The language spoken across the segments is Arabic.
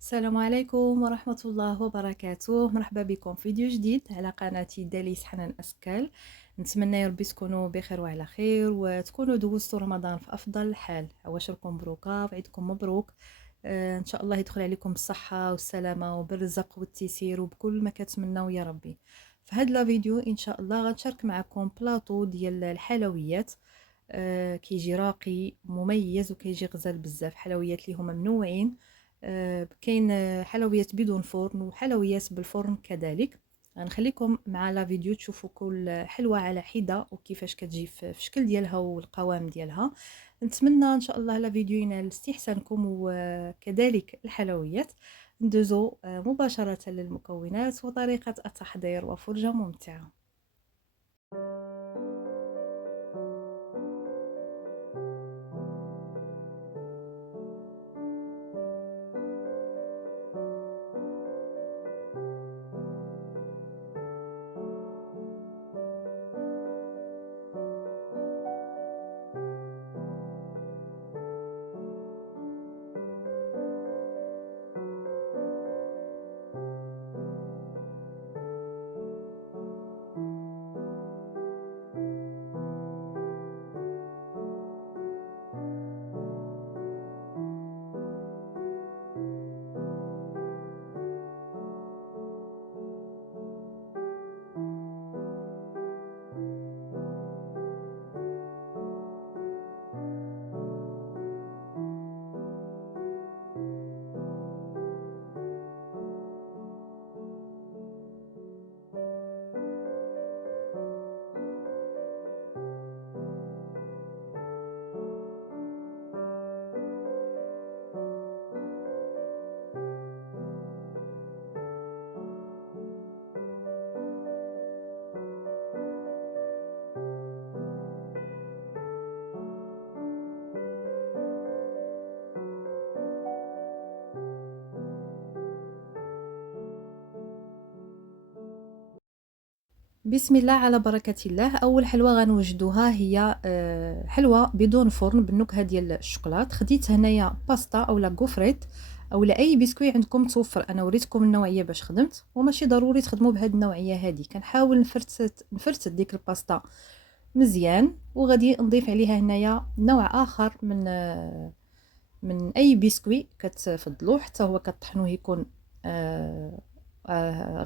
السلام عليكم ورحمة الله وبركاته. مرحبا بكم في فيديو جديد على قناتي داليس حنان أسكال. نتمنى يا ربي تكونوا بخير وعلى خير وتكونوا دوزتوا رمضان في أفضل الحال. عواشركم مبروكة وعيدكم مبروك. إن شاء الله يدخل عليكم بالصحة والسلامة وبالرزق والتيسير وبكل ما كتمناو يا ربي. في هذا الفيديو إن شاء الله غنشارك معكم بلاطو ديال الحلويات. كيجي راقي مميز وكيجي غزال بزاف. حلويات اللي هما منوعين. كاين حلويات بدون فرن وحلويات بالفرن كذلك. غنخليكم مع لا فيديو تشوفوا كل حلوة على حدة وكيفاش كتجي في الشكل ديالها والقوام ديالها. نتمنى ان شاء الله لا فيديو ينال استحسانكم وكذلك الحلويات. ندوزو مباشرة للمكونات وطريقة التحضير وفرجة ممتعة. بسم الله على بركة الله. اول حلوه غنوجدوها هي حلوه بدون فرن بالنكهه ديال الشوكولات. خديت هنايا باستا اولا غوفريت اولا اي بسكوي عندكم توفر. انا وريتكم النوعيه باش خدمت وماشي ضروري تخدموا بهذه النوعيه هذه. كنحاول نفرتت ديك الباستا مزيان وغادي نضيف عليها هنايا نوع اخر من اي بسكوي كتفضلوه، حتى هو كطحنوه يكون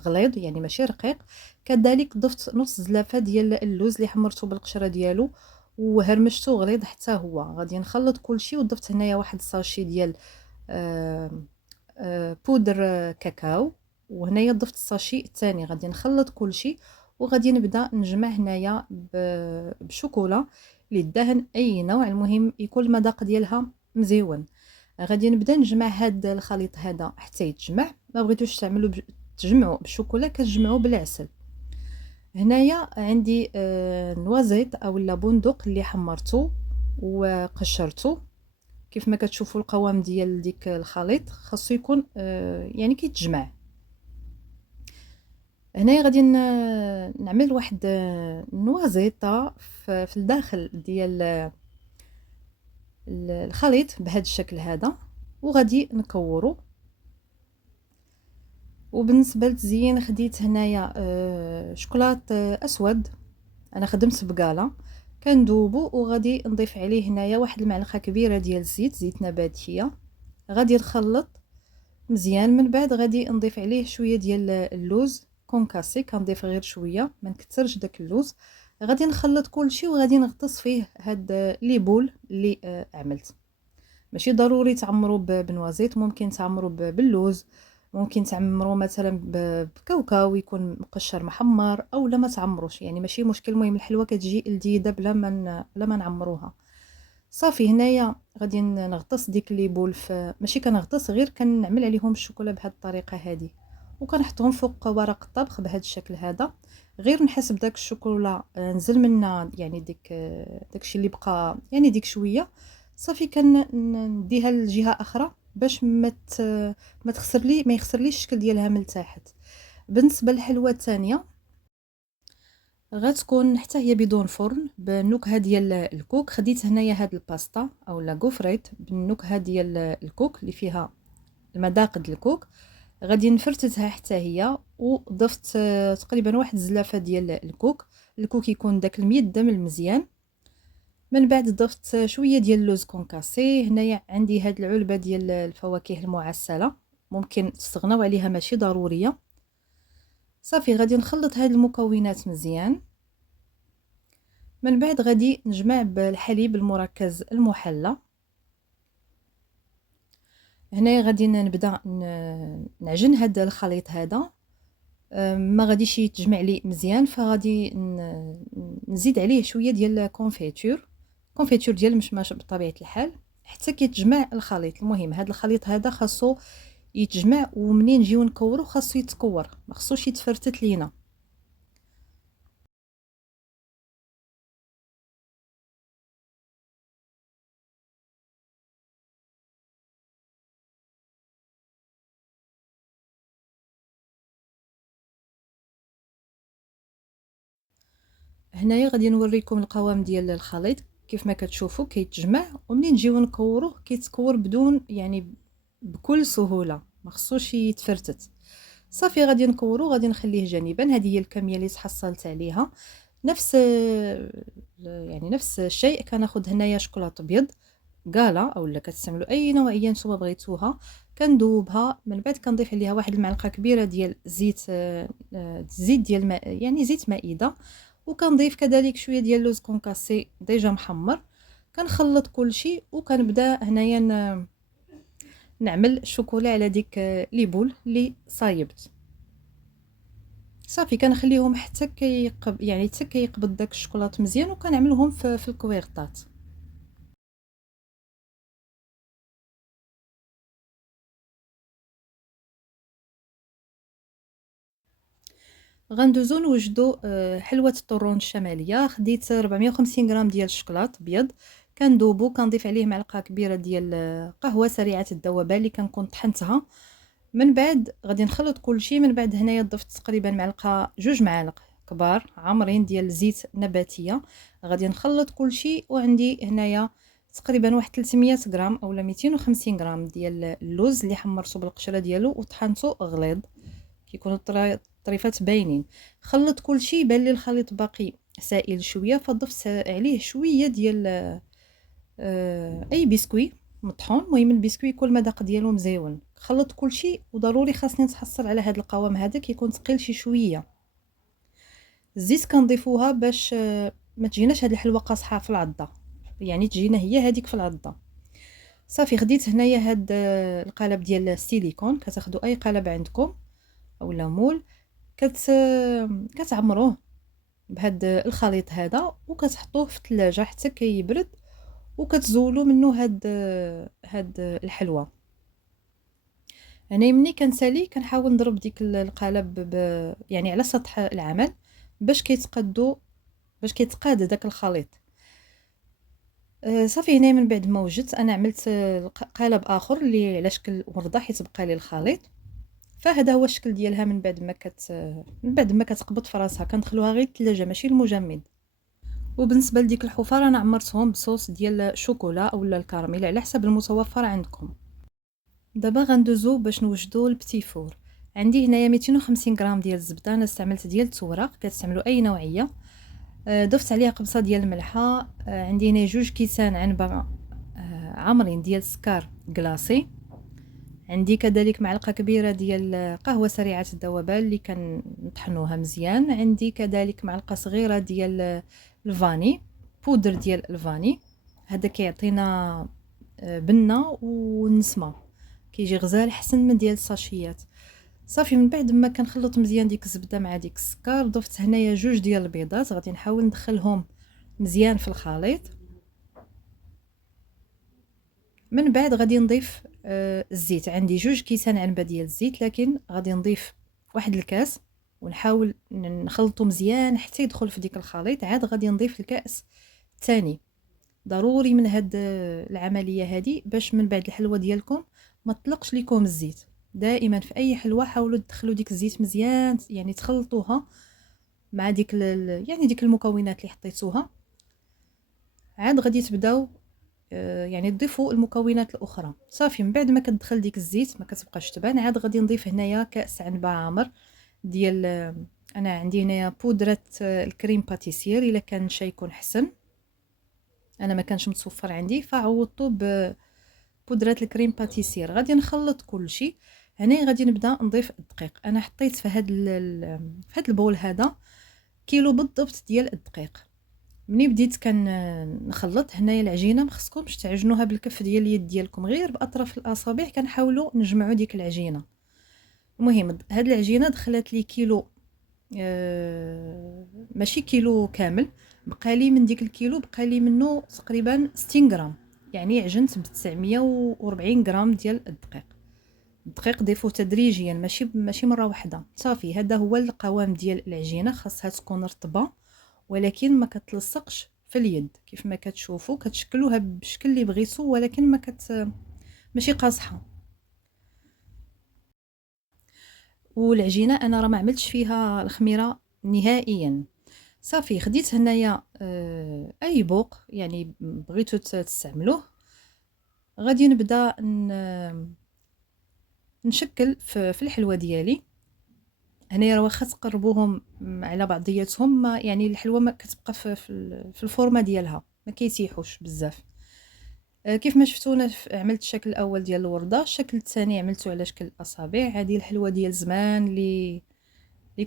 غليظ يعني ماشي رقيق. كذلك ضفت نص زلافه ديال اللوز اللي حمرته بالقشره ديالو وهرمشته غليظ حتى هو. غادي نخلط كلشي وضفت هنايا واحد الساشي ديال بودر كاكاو، وهنايا ضفت الساشي الثاني. غادي نخلط كلشي وغادي نبدا نجمع هنايا بشوكولا اللي دهن اي نوع، المهم يكون المذاق ديالها مزيون. غادي نبدا نجمع هاد الخليط هذا حتى يتجمع. ما بغيتوش تجمعوا بالشوكولا كتجمعوا بالعسل. هنايا عندي نوازيط اولا بندق اللي حمرته وقشرته. كيف ما كتشوفوا القوام ديال ديك الخليط خاصو يكون يعني كيتجمع. هنايا غادي نعمل واحد نوازيطه في الداخل ديال الخليط بهذا الشكل هذا وغادي نكورو. وبالنسبه للتزيين خديت هنايا شوكولات اسود. انا خدمت بقاله كندوبو وغادي نضيف عليه هنايا واحد المعلقه كبيره ديال زيت نباتيه. غادي نخلط مزيان. من بعد غادي نضيف عليه شويه ديال اللوز كونكاسي. كنضيف غير شويه ما نكثرش داك اللوز. غادي نخلط كلشي وغادي نغطس فيه هاد لي بول اللي عملت. ماشي ضروري تعمروا بنوازيط، ممكن تعمروا باللوز، ممكن تعمروا مثلا بكاوكاو يكون مقشر محمر او لا ما تعمروش، يعني ماشي مشكل. المهم الحلوه كتجي لذيذه بلا ما نعمروها. صافي هنايا غادي نغطس ديك لي بول ماشي كنغطس، غير كنعمل عليهم الشوكولا بهذه الطريقه هذه وكنحطهم فوق ورق الطبخ بهذا الشكل هذا. غير نحسب داك الشوكولا نزل منها يعني داكشي اللي بقى يعني ديك شويه. صافي كنديها لجهه اخرى باش ما تخسر ما يخسرليش الشكل ديالها من التحت. بالنسبه للحلوه الثانيه غتكون حتى هي بدون فرن بالنكهه ديال الكوك. خديت هنايا هاد الباستا اولا غوفريت بالنكهه ديال الكوك اللي فيها المذاق د الكوك. غادي نفرتتها حتى هي وضفت تقريبا واحد الزلافه ديال الكوك. الكوك يكون داك الميدم المزيان. من بعد ضفت شويه ديال اللوز كونكاسي. هنايا عندي هاد العلبه ديال الفواكه المعسله، ممكن تستغناو عليها ماشي ضروريه. صافي غادي نخلط هاد المكونات مزيان. من بعد غادي نجمع بالحليب المركز المحلى. هنايا غادي نبدا نعجن هذا الخليط هذا. ما غاديش يتجمع لي مزيان، فغادي نزيد عليه شويه ديال الكونفيتور ديال المشماش بطبيعه الحال حتى كيتجمع الخليط. المهم هذا الخليط هذا خاصو يتجمع، ومنين نجيو نكورو خاصو يتكور، ما خصوش يتفرتت لينا. هنايا غادي نوريكم القوام ديال الخليط. كيف ما كتشوفوا كيتجمع، ومنين نجيو نكوروه كيتكور بدون يعني بكل سهوله، ما خصوش يتفرتت. صافي غادي نكورو، غادي نخليه جانبا. هذه هي الكميه اللي تحصلت عليها. نفس نفس الشيء كناخذ هنايا شوكولاط ابيض كالا اولا كتستعملوا اي نوعيه نتوما بغيتوها. كندوبها، من بعد كنضيف عليها واحد المعلقه كبيره ديال زيت ديال يعني زيت مائده، وكنضيف كذلك شويه ديال اللوز كونكاسي ديجا محمر. كنخلط كلشي وكنبدا هنايا نعمل الشوكولا على ديك لي بول اللي صايبت. صافي كنخليهم حتى كيقبض داك الشوكولاط مزيان، وكنعملهم في الكويغطات. غندوزو نوجدو حلوة الطرون الشماليه. خديت 450 غرام ديال الشوكولاط ابيض، كندوبو، كنضيف عليه معلقه كبيره ديال قهوه سريعه الذوبان اللي كنكون طحنتها. من بعد غادي نخلط كلشي. من بعد هنايا ضفت تقريبا معلقه 2 معالق كبار عامرين ديال الزيت نباتيه. غادي نخلط كلشي، وعندي هنايا تقريبا واحد 300 غرام اولا 250 غرام ديال اللوز اللي حمرته بالقشره ديالو وطحنته غليظ، كيكونوا الطريفات باينين. خلط كلشي، يبان لي الخليط باقي سائل شويه، فضفت عليه شويه ديال اي بسكوي مطحون. المهم البسكوي يكون المذاق ديالو مزيون. خلط كلشي، وضروري خاصني نتحصل على هذا القوام هذا، كيكون ثقيل شي شويه. الزيت كنضيفوها باش ما تجيناش هاد الحلوه قاصحه في العضه، يعني تجينا هي هذيك في العضه. صافي خديت هنايا هاد القالب ديال السيليكون. كتاخذوا اي قالب عندكم اولا مول، كتعمروه بهاد الخليط هذا وكتحطوه في الثلاجه حتى كيبرد، وكتزولوا منه هاد الحلوه. انا ملي كنسالي كنحاول نضرب ديك القالب يعني على سطح العمل باش كيتقاد داك الخليط. صافي هنا من بعد ما وجدت انا عملت قالب اخر اللي على شكل ورده حيت بقى لي الخليط. فهذا هو الشكل ديالها من بعد ما كتقبض في راسها. كندخلوها غير الثلاجه ماشي المجمد. وبالنسبه لديك الحفار انا عمرتهم بصوص ديال الشوكولا اولا الكراميل على حسب المتوفر عندكم. دابا غندوزو باش نوجدو البتي فور. عندي هنايا 250 غرام ديال الزبده. انا استعملت ديال التوراق، كتستعملوا اي نوعيه. ضفت عليها قبصه ديال الملحه. عندي هنا 2 كيسان عنبه عامرين ديال السكر كلاصي. عندي كذلك معلقه كبيره ديال قهوه سريعه الذوبان اللي كنطحنوها مزيان. عندي كذلك معلقه صغيره ديال الفاني، بودر ديال الفاني. هذا كيعطينا بنه ونسمه، كيجي غزال احسن من ديال الساشيات. صافي من بعد ما كنخلط مزيان ديك الزبده مع ديك السكر، ضفت هنايا 2 ديال البيضات. غادي نحاول ندخلهم مزيان في الخليط. من بعد غادي نضيف الزيت. عندي 2 كيسان عنبه ديال الزيت، لكن غادي نضيف واحد الكاس ونحاول نخلطو مزيان حتى يدخل في ديك الخليط. عاد غادي نضيف الكاس الثاني. ضروري من هاد العمليه هذه باش من بعد الحلوه ديالكم ما تطلقش لكم الزيت. دائما في اي حلوه حاولوا تدخلوا ديك الزيت مزيان، يعني تخلطوها مع ديك ديك المكونات اللي حطيتوها. عاد غادي تبداو يعني تضيفوا المكونات الاخرى. صافي من بعد ما كتدخل ديك الزيت ما كتبقاش تبان، عاد غادي نضيف هنايا كاس عنبه عامر ديال انا عندي هنايا بودره الكريم باتيسير، الا كان شي يكون حسن. انا ما كانش متوفر عندي فعوضته ببودره الكريم باتيسير. غادي نخلط كلشي. هنا غادي نبدا نضيف الدقيق. انا حطيت في هاد البول هذا كيلو بالضبط ديال الدقيق. ملي بديت نخلط هنايا العجينه، ما خصكمش تعجنوها بالكف ديال اليد ديالكم، غير باطراف الاصابع كنحاولوا نجمعوا ديك العجينه. المهم هاد العجينه دخلت لي كيلو، ماشي كيلو كامل، بقى لي من ديك الكيلو بقى لي منه تقريبا 60 غرام، يعني عجنت ب 940 غرام ديال الدقيق. الدقيق ضيفوه تدريجيا، ماشي مره واحده. صافي هذا هو القوام ديال العجينه، خاصها تكون رطبه ولكن ما كتلصقش في اليد. كيف ما كتشوفوا كتشكلوها بالشكل اللي بغيتو، ولكن ماشي قاصحه. والعجينه انا راه ما عملتش فيها الخميره نهائيا. صافي خديت هنايا اي بوق يعني بغيتو تستعملوه. غادي نبدا نشكل في الحلوه ديالي. هنايا راه واخا تقربوهم على بعضياتهم يعني الحلوه ما كتبقى في الفورمه ديالها، ما كيتيحوش بزاف. كيف ما شفتوا انا عملت الشكل الاول ديال الورده، الشكل الثاني عملته على شكل الاصابع. هذه الحلوه ديال زمان اللي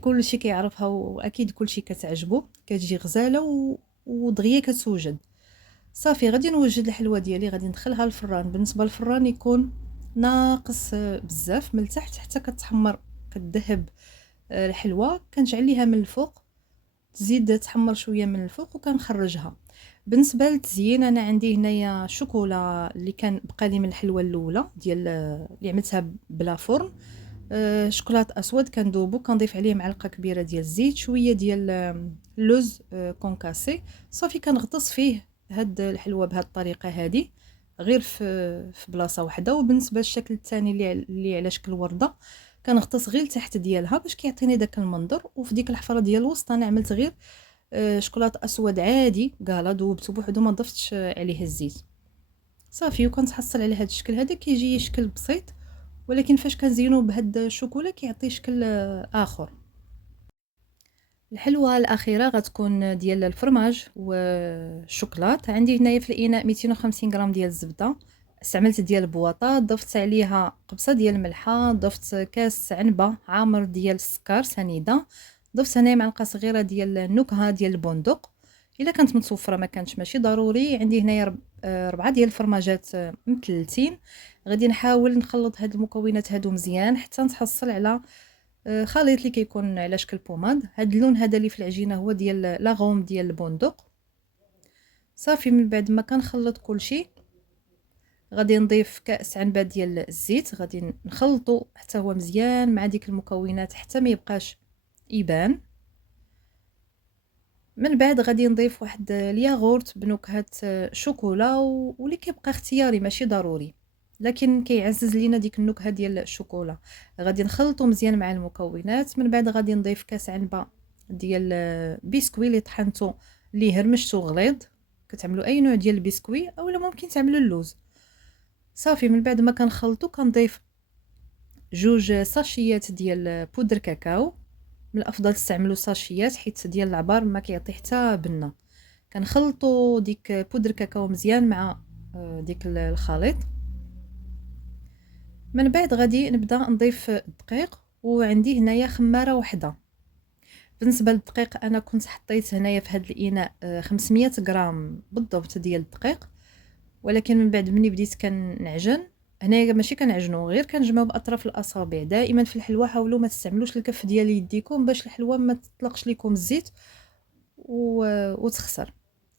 كلشي كيعرفها واكيد كلشي كتعجبو، كتجي غزاله ودغيا كتوجد. صافي غادي نوجد الحلوه ديالي، غادي ندخلها للفران. بالنسبه للفران يكون ناقص بزاف من التحت حتى كتحمر كتذهب الحلوه. كنجعل ليها من الفوق تزيد تحمر شويه من الفوق وكنخرجها. بالنسبه للتزيين انا عندي هنايا شوكولا اللي كان بقى لي من الحلوه الاولى ديال اللي عملتها بلا فرن. شوكولات اسود كندوبو، كنضيف عليه معلقه كبيره ديال الزيت، شويه ديال اللوز كونكاسي. صافي كنغطس فيه هاد الحلوه بهاد الطريقه هذه، غير في بلاصه واحده. وبالنسبه للشكل الثاني اللي على شكل ورده، كنغطس غير تحت ديالها باش كيعطيني داك المنظر. وفي ديك الحفره ديال الوسط انا عملت غير شوكولاط اسود عادي كالا، دوبته بوحدو ما ضفتش عليه الزيت. صافي وكنتحصل على هذا الشكل هذا، كيجي شكل بسيط ولكن فاش كنزينوه بهاد الشوكولا كيعطي شكل اخر. الحلوه الاخيره غتكون ديال الفرماج والشوكولات. عندي هنايا في الاناء 250 غرام ديال الزبده، استعملت ديال البواطه، ضفت عليها قبصه ديال الملحه، ضفت كاس عنبه عامر ديال السكر سنيده، ضفت هنايا معلقه صغيره ديال النكهه ديال البندق. الا كانت متوفره ما كانش ماشي ضروري. عندي هنايا 4 ديال الفرماجات مثلثين. غادي نحاول نخلط هاد المكونات هادو مزيان حتى نتحصل على خليط اللي كيكون على شكل بوماد. هاد اللون هذا اللي في العجينه هو ديال لاغوم ديال البندق. صافي من بعد ما كنخلط كلشي غادي نضيف كاس عنبه ديال الزيت، غادي نخلطو حتى هو مزيان مع ديك المكونات حتى ما يبقاش يبان. من بعد غادي نضيف واحد الياغورت بنكهه شوكولا واللي كيبقى اختياري ماشي ضروري، لكن كيعزز لينا ديك النكهه ديال الشوكولا. غادي نخلطو مزيان مع المكونات. من بعد غادي نضيف كاس عنبه ديال بسكوي اللي طحنتو اللي هرمشتو غليظ. كتعملوا اي نوع ديال البسكوي اولا ممكن تعملوا اللوز. صافي من بعد ما كنخلطو كنضيف 2 ساشيات ديال بودر كاكاو. من الافضل تستعملوا ساشيات حيت ديال العبار ما كيعطي حتى بنه. كنخلطوا ديك بودر كاكاو مزيان مع ديك الخليط. من بعد غادي نبدا نضيف الدقيق، وعندي هنايا خماره واحده. بالنسبه للدقيق انا كنت حطيت هنايا في هذا الاناء 500 غرام بالضبط ديال الدقيق، ولكن من بعد مني بديت كنعجن هنايا ماشي كنعجنو غير كنجمعو باطراف الاصابع. دائما في الحلوه حاولوا ما تستعملوش الكف ديال يديكم باش الحلوه ما تطلقش لكم الزيت وتخسر.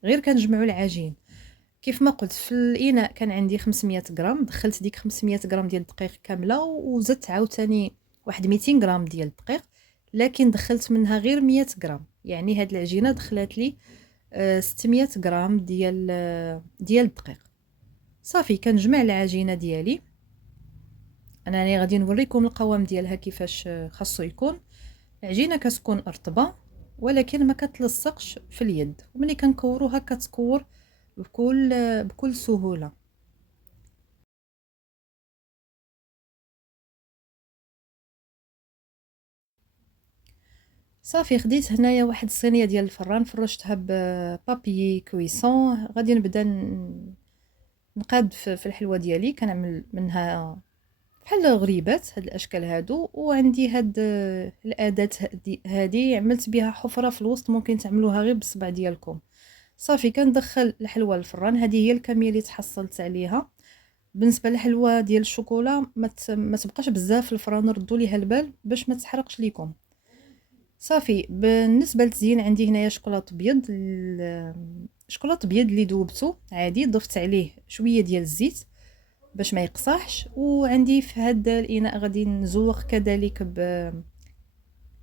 غير كنجمعوا العجين. كيف ما قلت في الاناء كان عندي 500 غرام، دخلت ديك 500 غرام ديال الدقيق كامله وزدت عاوتاني واحد 200 غرام ديال الدقيق، لكن دخلت منها غير 100 غرام. يعني هاد العجينه دخلت لي 600 غرام ديال الدقيق. صافي كنجمع العجينه ديالي. انا راني غادي نوريكم القوام ديالها كيفاش خاصو يكون. العجينه كتكون رطبه ولكن ما كتلصقش في اليد، وملي كنكوروها كتكور بكل سهولة. صافي خديت هنايا واحد الصينيه ديال الفران، فرشتها بابي كويسون، غادي نبدا نقاد في الحلوه ديالي. كنعمل منها بحال غريبات، هاد الاشكال هادو. وعندي هاد الاداه هادي عملت بها حفره في الوسط، ممكن تعملوها غير بالصبع ديالكم. صافي كندخل الحلوه للفران، هذه هي الكميه اللي تحصلت عليها. بالنسبه للحلوه ديال الشوكولا ما تبقاش بزاف في الفران، ردوا ليها البال باش ما تحرقش ليكم. صافي بالنسبه للتزيين عندي هنايا شوكولاط ابيض، شوكولاط ابيض اللي ذوبته عادي، ضفت عليه شويه ديال الزيت باش ما يقصحش. وعندي في هذا الاناء غادي نزوق كذلك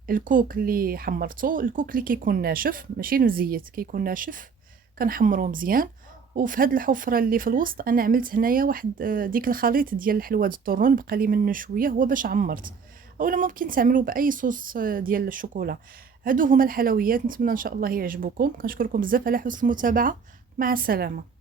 بالكوك اللي حمرته، الكوك اللي كيكون ناشف ماشي المزيت، كيكون ناشف كنحمرو مزيان. وفي هاد الحفره اللي في الوسط انا عملت هنايا واحد ديك الخليط ديال الحلوى الطرون، بقى لي منه شويه، هو باش عمرت. اولا ممكن تعملوا باي صوص ديال الشوكولا. هادو هما الحلويات، نتمنى ان شاء الله يعجبوكم. كنشكركم بزاف على حسن المتابعه، مع السلامه.